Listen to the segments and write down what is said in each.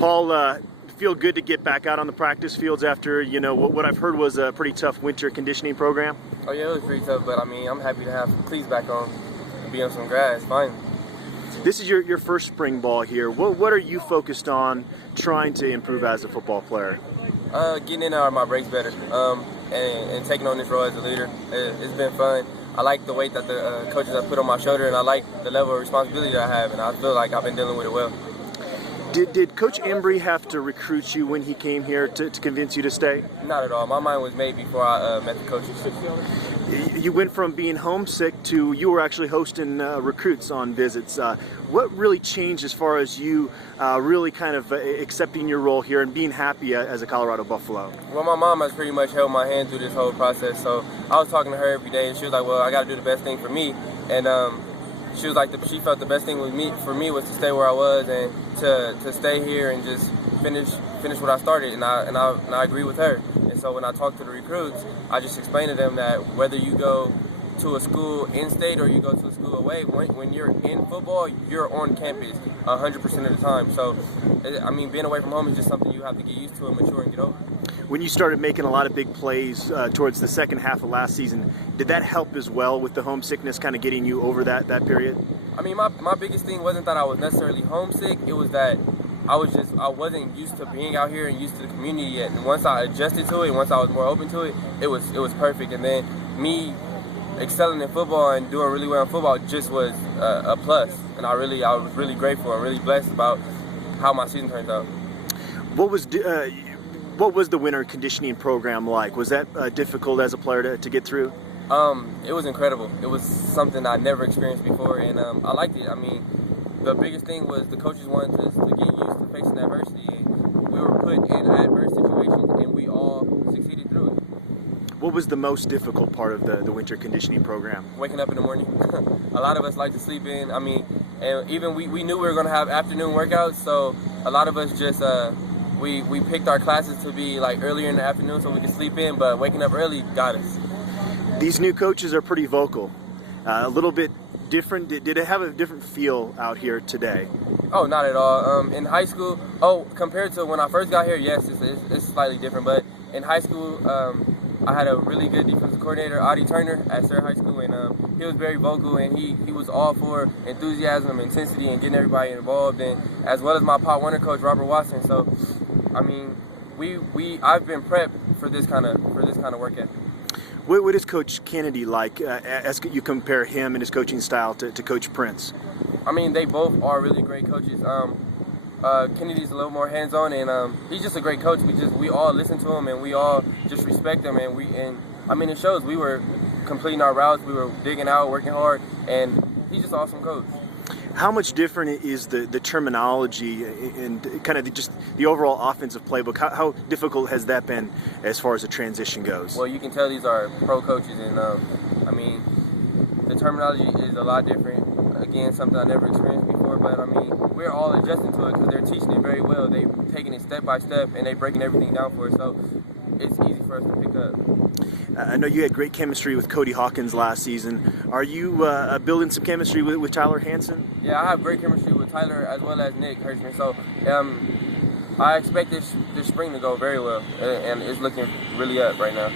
Paul, feel good to get back out on the practice fields after, what I've heard was a pretty tough winter conditioning program? Oh yeah, it was pretty tough, but I mean, I'm happy to have cleats back on and be on some grass, fine. This is your first spring ball here. What are you focused on trying to improve as a football player? Getting in and out of my breaks better, and taking on this role as a leader. It's been fun. I like the weight that the coaches have put on my shoulder, and I like the level of responsibility that I have, and I feel like I've been dealing with it well. Did Coach Embry have to recruit you when he came here to convince you to stay? Not at all. My mind was made before I met the coaches. You went from being homesick to you were actually hosting recruits on visits. What really changed as far as you really kind of accepting your role here and being happy as a Colorado Buffalo? Well, my mom has pretty much held my hand through this whole process, so I was talking to her every day, and she was like, well, I got to do the best thing for me. And she was like, she felt the best thing for me was to stay where I was and to stay here and just finish what I started, and I agree with her. And so when I talked to the recruits, I just explained to them that whether you go to a school in-state or you go to a school away, when you're in football, you're on campus 100% of the time. So, I mean, being away from home is just something you have to get used to and mature and get over. When you started making a lot of big plays towards the second half of last season, did that help as well with the homesickness kind of getting you over that period? I mean, my biggest thing wasn't that I was necessarily homesick. It was that I wasn't used to being out here and used to the community yet. And once I adjusted to it, once I was more open to it, it was perfect. And then me excelling in football and doing really well in football just was a plus. And I was really grateful and really blessed about how my season turned out. What was the winter conditioning program like? Was that difficult as a player to get through? It was incredible. It was something I never experienced before, and I liked it. I mean, the biggest thing was the coaches wanted us to get used to facing adversity, and we were put in adverse situations, and we all succeeded through it. What was the most difficult part of the winter conditioning program? Waking up in the morning. A lot of us like to sleep in. I mean, and even we knew we were going to have afternoon workouts, so a lot of us just we picked our classes to be like earlier in the afternoon so we could sleep in, but waking up early got us. These new coaches are pretty vocal, a little bit different. Did it have a different feel out here today? Oh, not at all. In high school, compared to when I first got here, yes, it's slightly different. But in high school, I had a really good defensive coordinator, Audie Turner, at Surrey High School, and he was very vocal, and he was all for enthusiasm, intensity, and getting everybody involved, and as well as my Pop Warner coach, Robert Watson. So, I mean, I've been prepped for this kind of work ethic. What is Coach Kennedy like as you compare him and his coaching style to Coach Prince? I mean, they both are really great coaches. Kennedy's a little more hands-on, and he's just a great coach. We all listen to him, and we all just respect him, and I mean, it shows. We were completing our routes, we were digging out, working hard, and he's just an awesome coach. How much different is the terminology and kind of just the overall offensive playbook? How difficult has that been as far as the transition goes? Well, you can tell these are pro coaches, and I mean, the terminology is a lot different. Again, something I never experienced before, but I mean, we're all adjusting to it because they're teaching it very well. They're taking it step by step, and they're breaking everything down for us, so it's easy for us to pick up. I know you had great chemistry with Cody Hawkins last season. Are you building some chemistry with Tyler Hansen? Yeah, I have great chemistry with Tyler as well as Nick Hirschman, so I expect this spring to go very well, and it's looking really up right now.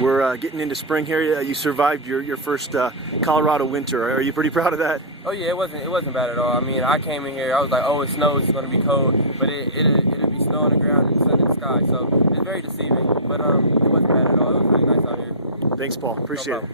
We're getting into spring here. You survived your first Colorado winter. Are you pretty proud of that? Oh yeah, it wasn't bad at all. I mean, I came in here, I was like, oh, it snows, it's going to be cold, but it'll be snow on the ground and sun in the sky, so it's very deceiving, but it wasn't bad at all. It was really nice out here. Thanks, Paul. Appreciate it.